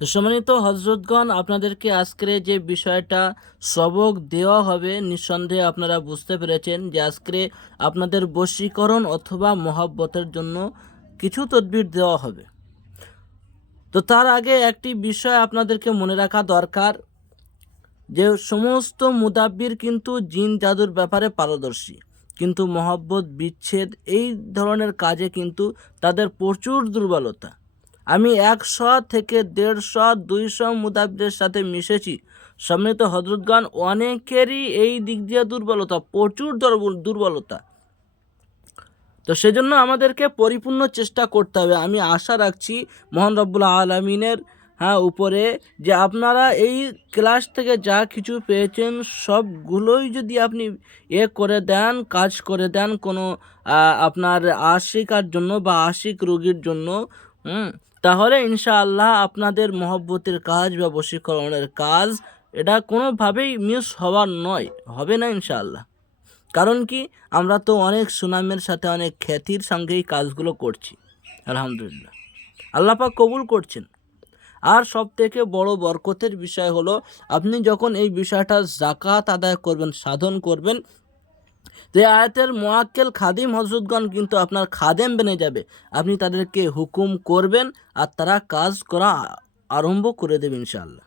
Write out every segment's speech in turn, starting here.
তো সম্মানিত হজরতগণ, আপনাদেরকে আজকের যে বিষয়টা সবক দেওয়া হবে, নিঃসন্দেহে আপনারা বুঝতে পেরেছেন যে আজকে আপনাদের বশীকরণ অথবা মহাব্বতের জন্য কিছু তদবির দেওয়া হবে। তো তার আগে একটি বিষয় আপনাদেরকে মনে রাখা দরকার, যে সমস্ত মুদাব্বির কিন্তু জিন জাদুর ব্যাপারে পারদর্শী, কিন্তু মহব্বত, বিচ্ছেদ এই ধরনের কাজে কিন্তু তাদের প্রচুর দুর্বলতা। আমি একশো থেকে দেড়শো দুইশো মুদাব্বিরের সাথে মিশেছি। সম্মিলিত হজরতগণ অনেকেরই এই দিক দিয়ে দুর্বলতা প্রচুর দুর্বল- দুর্বলতা। তো সেজন্য আমাদেরকে পরিপূর্ণ চেষ্টা করতে হবে। আমি আশা রাখছি মোহন রব্বুল আলমিনের হ্যাঁ উপরে যে আপনারা এই ক্লাস থেকে যা কিছু পেয়েছেন সবগুলোই যদি আপনি এ করে দেন কাজ করে দেন কোনো আপনার আশিকার জন্য বা আশিক রোগীর জন্য হুম, তাহলে ইনশাআল্লাহ আপনাদের মহব্বতের কাজ বা বশীকরণের কাজ, এটা কোনোভাবেই মিস হওয়ার নয়, হবে না ইনশাআল্লাহ। কারণ কি, আমরা তো অনেক সুনামের সাথে অনেক খ্যাতির সঙ্গেই কাজগুলো করছি, আলহামদুলিল্লাহ। আল্লাপাক কবুল করছেন। আর সব থেকে বড় বরকতের বিষয় হলো, আপনি যখন এই বিষয়টা জাকাত আদায় করবেন, সাধন করবেন তো আয়াতের মোয়াক্কেল খাদিম হজরতগণ কিন্তু আপনার খাদেম বেনে যাবে। আপনি তাদেরকে হুকুম করবেন আর তারা কাজ করা আরম্ভ করে দেবে ইনশাল্লাহ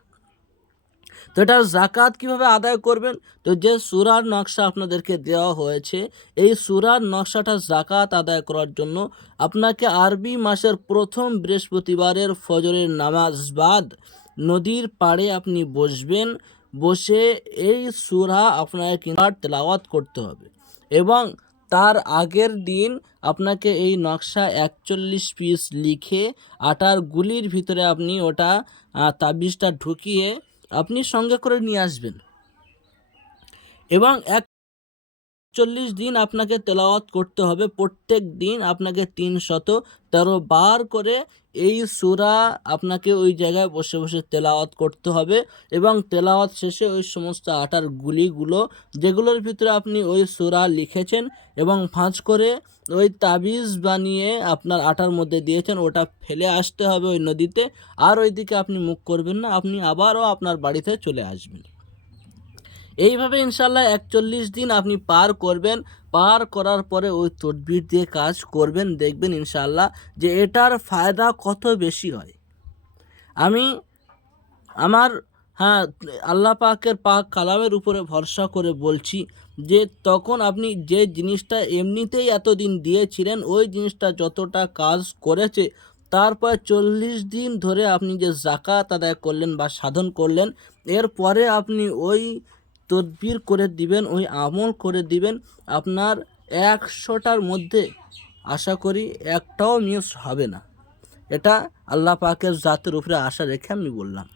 তো এটা জাকাত কীভাবে আদায় করবেন? তো যে সুরার নকশা আপনাদেরকে দেওয়া হয়েছে, এই সুরার নকশাটা জাকাত আদায় করার জন্য আপনাকে আরবি মাসের প্রথম বৃহস্পতিবারের ফজরের নামাজ বাদ নদীর পাড়ে আপনি বসবেন বসে এই সুরা আপনাকে কিন্তু তেলাওয়াত করতে হবে। এবং তার আগের দিন আপনাকে এই নকশা একচল্লিশ পিস লিখে আটার গুলির ভিতরে আপনি ওটা তাবিজটা ঢুকিয়ে আপনি সঙ্গে করে নিয়ে আসবেন। এবং এক চল্লিশ দিন আপনাকে তেলাওয়াত করতে হবে। প্রত্যেক দিন আপনাকে তিন শত তেরো বার করে এই সুরা আপনাকে ওই জায়গায় বসে বসে তেলাওয়াত করতে হবে এবং তেলাওয়াত শেষে ওই সমস্ত আটার গুলিগুলো যেগুলোর ভিতরে আপনি ওই সুরা লিখেছেন এবং ভাঁজ করে ওই তাবিজ বানিয়ে আপনার আটার মধ্যে দিয়েছেন, ওটা ফেলে আসতে হবে ওই নদীতে। আর ওইদিকে আপনি মুখ করবেন না, আপনি আবারও আপনার বাড়িতে চলে আসবেন। এইভাবে ইনশাল্লাহ একচল্লিশ দিন আপনি পার করবেন। পার করার পরে ওই তদবির দিয়ে কাজ করবেন, দেখবেন ইনশাল্লাহ যে এটার ফায়দা কত বেশি হয়। আমি, আমার হ্যাঁ আল্লাহ পাকের পাক কালামের উপরে ভরসা করে বলছি যে তখন আপনি যে জিনিসটা এমনিতেই এতদিন দিয়েছিলেন, ওই জিনিসটা যতটা কাজ করেছে, তারপর চল্লিশ দিন ধরে আপনি যে জাকাত আদায় করলেন বা সাধন করলেন, এরপরে আপনি ওই তদবির করে দিবেন, ওই আমল করে দিবেন। আপনার একশোটার মধ্যে আশা করি একটাও মিস হবে না। এটা আল্লাহ পাকের জাতের উপরে আশা রেখে আমি বললাম।